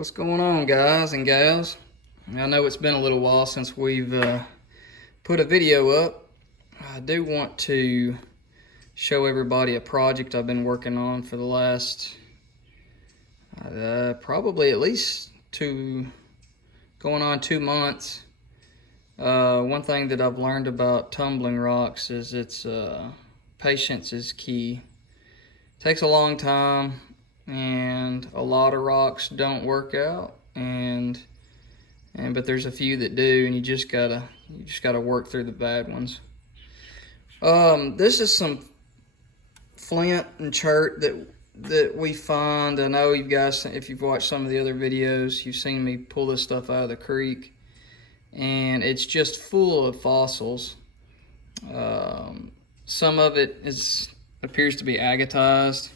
What's going on, guys and gals? I know it's been a little while since we've put a video up. I do want to show everybody a project I've been working on for the last probably at least going on 2 months. One thing that I've learned about tumbling rocks is patience is key. It takes a long time, and a lot of rocks don't work out, but there's a few that do, and you just gotta work through the bad ones. This is some flint and chert that we find. I know you guys, if you've watched some of the other videos, you've seen me pull this stuff out of the creek, and it's just full of fossils. Some of it appears to be agatized.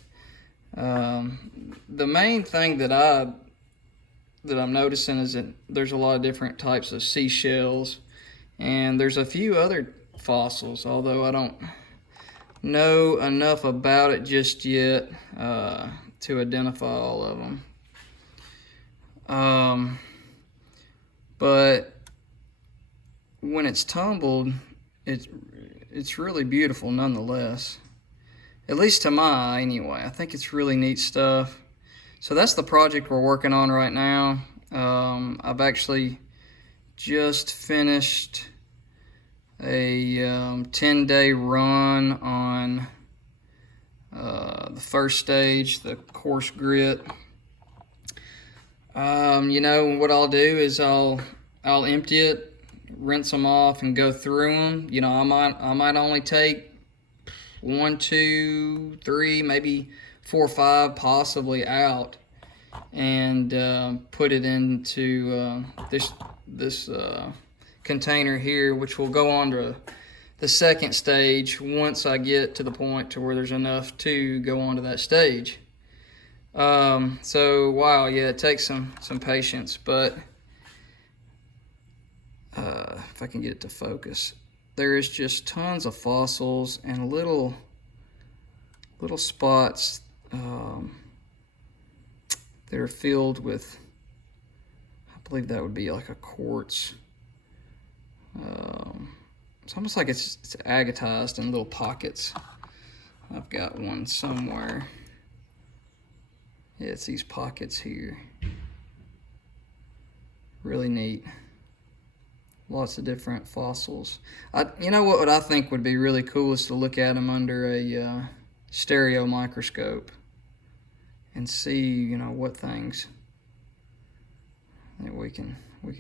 The main thing that I'm noticing is that there's a lot of different types of seashells, and there's a few other fossils, although I don't know enough about it just yet to identify all of them. But when it's tumbled, it's really beautiful nonetheless. At least to my eye, anyway. I think it's really neat stuff. So that's the project we're working on right now. I've actually just finished a 10-day run on the first stage, the Coarse Grit. You know, what I'll do is I'll empty it, rinse them off, and go through them. You know, I might only take 1, 2, 3, maybe 4 or 5 possibly out, and put it into this container here, which will go on to the second stage once I get to the point to where there's enough to go on to that stage. So wow, yeah, it takes some patience, but if I can get it to focus, there is just tons of fossils and little spots that are filled with, I believe that would be like a quartz. It's almost like it's agatized in little pockets. I've got one somewhere. Yeah, it's these pockets here. Really neat. Lots of different fossils. You know what I think would be really cool is to look at them under a stereo microscope and see, you know, what things that we can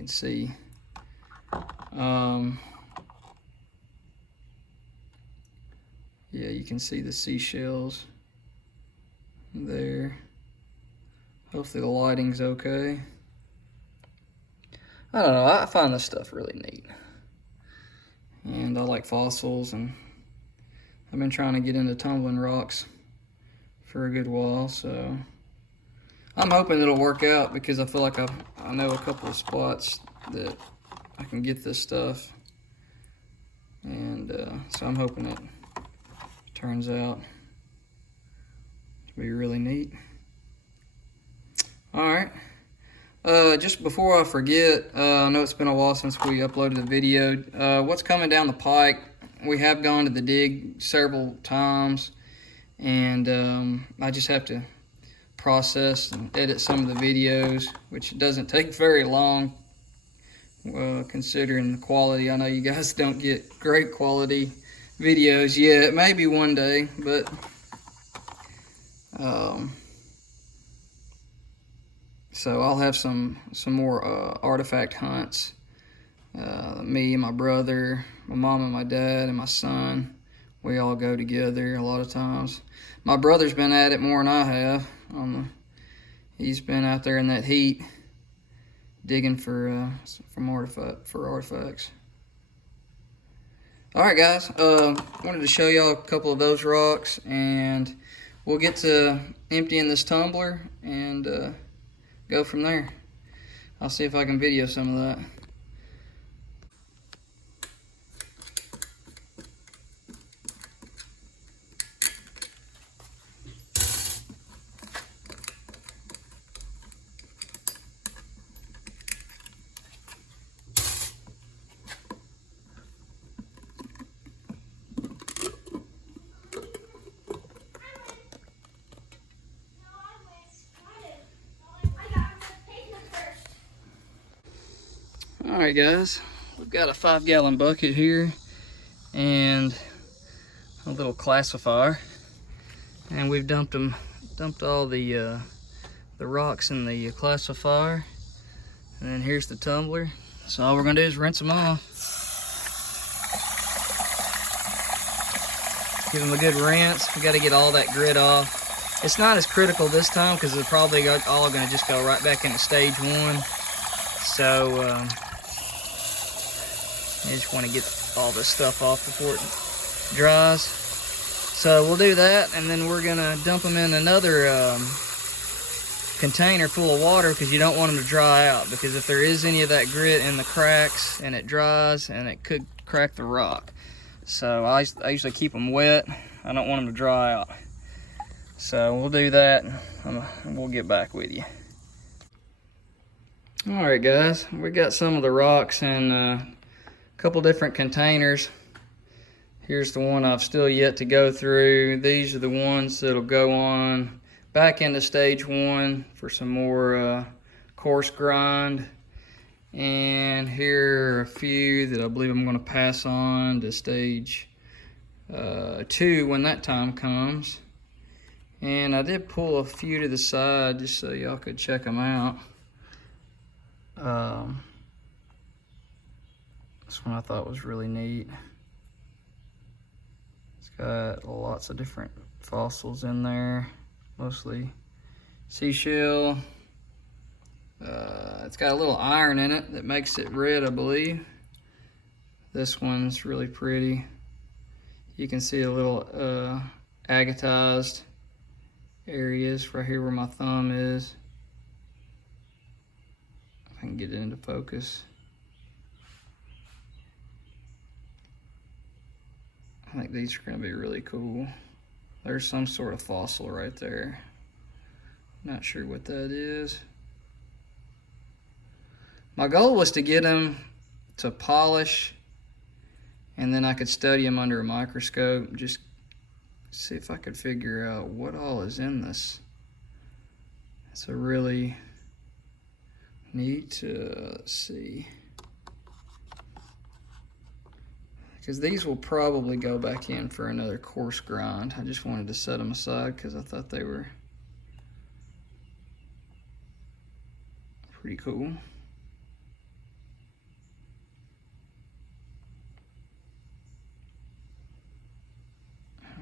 see. Yeah, you can see the seashells there. Hopefully the lighting's okay. I don't know, I find this stuff really neat. And I like fossils, and I've been trying to get into tumbling rocks for a good while, so I'm hoping it'll work out, because I feel like I know a couple of spots that I can get this stuff. And so I'm hoping it turns out to be really neat. Alright. Just before I forget, I know it's been a while since we uploaded the video. What's coming down the pike, we have gone to the dig several times, and I just have to process and edit some of the videos, which doesn't take very long, considering the quality. I know you guys don't get great quality videos yet, maybe one day, but so I'll have some more artifact hunts. Me and my brother, my mom and my dad and my son, we all go together a lot of times. My brother's been at it more than I have. He's been out there in that heat digging for artifacts. All right, guys. Wanted to show y'all a couple of those rocks, and we'll get to emptying this tumbler and go from there. I'll see if I can video some of that. Alright guys, we've got a 5-gallon bucket here and a little classifier, and we've dumped all the rocks in the classifier, and then here's the tumbler. So all we're gonna do is rinse them off. Give them a good rinse. We gotta get all that grit off. It's not as critical this time because they're probably all gonna just go right back into stage 1. So you just want to get all this stuff off before it dries. So we'll do that, and then we're gonna dump them in another container full of water, because you don't want them to dry out, because if there is any of that grit in the cracks and it dries, and it could crack the rock. So I usually keep them wet. I don't want them to dry out. So we'll do that, and we'll get back with you. Alright guys, we got some of the rocks in a couple different containers. Here's the one I've still yet to go through. These are the ones that'll go on back into stage 1 for some more coarse grind. And here are a few that I believe I'm going to pass on to stage 2 when that time comes. And I did pull a few to the side just so y'all could check them out. This one I thought was really neat. It's got lots of different fossils in there, mostly seashell. It's got a little iron in it that makes it red, I believe. This one's really pretty. You can see a little agatized areas right here where my thumb is. If I can get it into focus. I think these are going to be really cool. There's some sort of fossil right there. Not sure what that is. My goal was to get them to polish, and then I could study them under a microscope, just see if I could figure out what all is in this. It's a really neat, let's see. Because these will probably go back in for another coarse grind. I just wanted to set them aside because I thought they were pretty cool.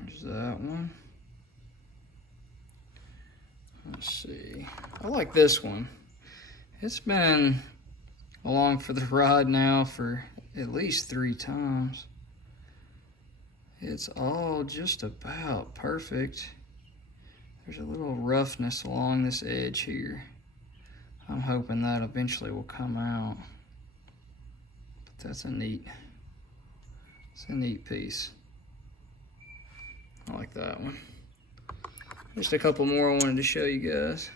There's that one. Let's see. I like this one. It's been along for the ride now for at least 3 times. It's all just about perfect. There's a little roughness along this edge here. I'm hoping that eventually will come out. But that's it's a neat piece. I like that one. Just a couple more I wanted to show you guys.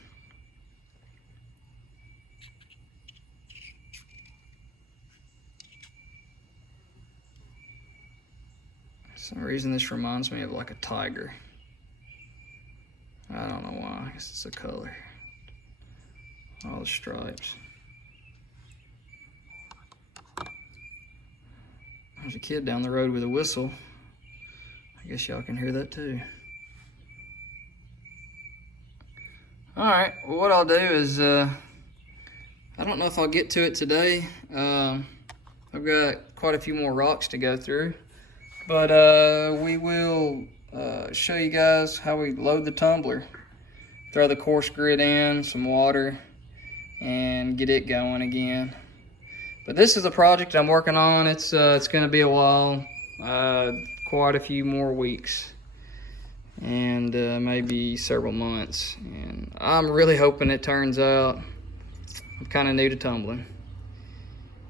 For some reason this reminds me of like a tiger. I don't know why, I guess it's the color. All the stripes. There's a kid down the road with a whistle. I guess y'all can hear that too. Alright, well what I'll do is, I don't know if I'll get to it today. I've got quite a few more rocks to go through. But we will show you guys how we load the tumbler. Throw the coarse grit in, some water, and get it going again. But this is a project I'm working on. It's going to be a while, quite a few more weeks, and maybe several months. And I'm really hoping it turns out. I'm kind of new to tumbling.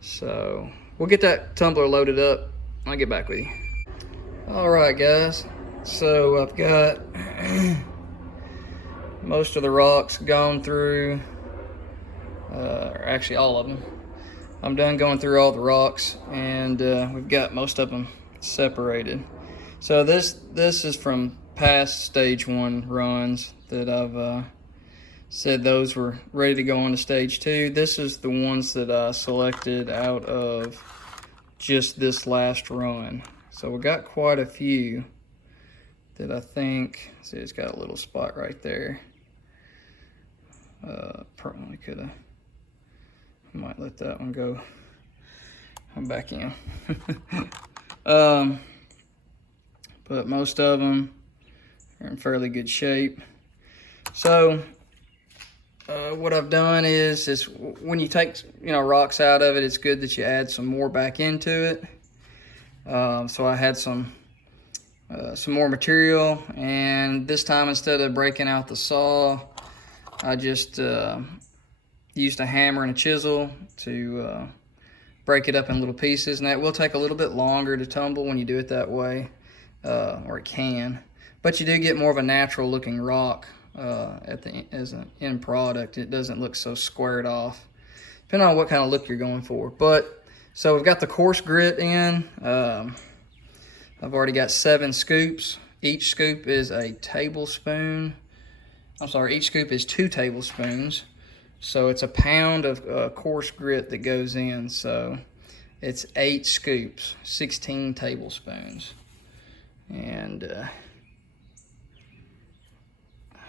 So we'll get that tumbler loaded up. I'll get back with you. Alright guys, so I've got most of the rocks gone through, or actually all of them. I'm done going through all the rocks, and we've got most of them separated. So this is from past stage 1 runs that I've said those were ready to go on to stage 2. This is the ones that I selected out of just this last run. So we got quite a few that I think, see, it's got a little spot right there. Probably could have, might let that one go. I'm back in. But most of them are in fairly good shape. So what I've done is when you take rocks out of it, it's good that you add some more back into it. So I had some more material, and this time instead of breaking out the saw, I just used a hammer and a chisel to break it up in little pieces. And that will take a little bit longer to tumble when you do it that way, or it can. But you do get more of a natural looking rock as an end product. It doesn't look so squared off, depending on what kind of look you're going for. But so we've got the coarse grit in. I've already got 7 scoops. Each scoop is a tablespoon. I'm sorry, each scoop is 2 tablespoons. So it's a pound of coarse grit that goes in. So it's 8 scoops, 16 tablespoons. And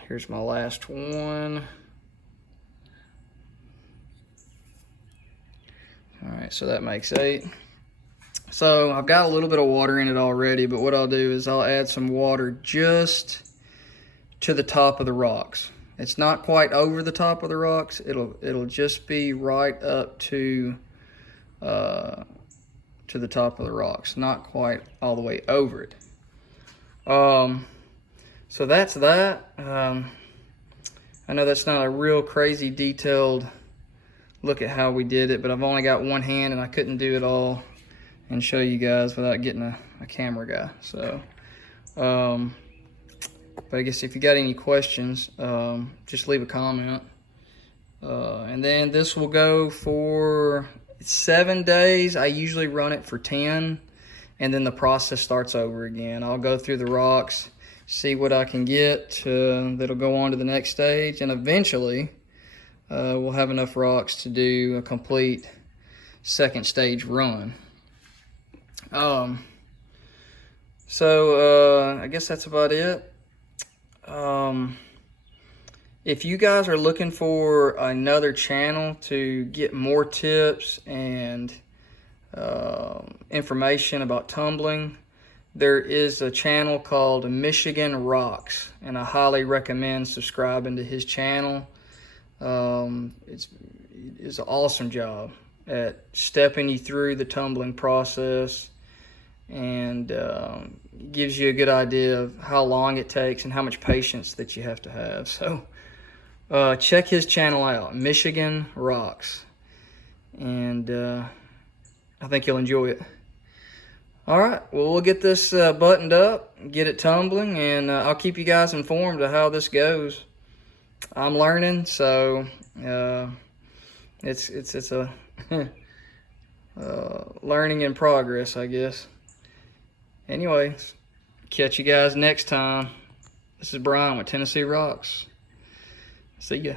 here's my last one. All right, so that makes 8. So I've got a little bit of water in it already, but what I'll do is I'll add some water just to the top of the rocks. It's not quite over the top of the rocks. It'll just be right up to the top of the rocks, not quite all the way over it. So that's that. I know that's not a real crazy detailed look at how we did it, but I've only got one hand and I couldn't do it all and show you guys without getting a camera guy. So, but I guess if you got any questions, just leave a comment. And then this will go for 7 days. I usually run it for 10, and then the process starts over again. I'll go through the rocks, see what I can get that'll go on to the next stage, and eventually we'll have enough rocks to do a complete second stage run. So I guess that's about it. If you guys are looking for another channel to get more tips and information about tumbling, there is a channel called Michigan Rocks, and I highly recommend subscribing to his channel. It's an awesome job at stepping you through the tumbling process, and gives you a good idea of how long it takes and how much patience that you have to have. So check his channel out, Michigan Rocks, and I think you'll enjoy it. All right, well, we'll get this buttoned up, get it tumbling, and I'll keep you guys informed of how this goes. I'm learning, so it's a learning in progress, I guess. Anyways, catch you guys next time. This is Brian with Tennessee Rocks. See ya.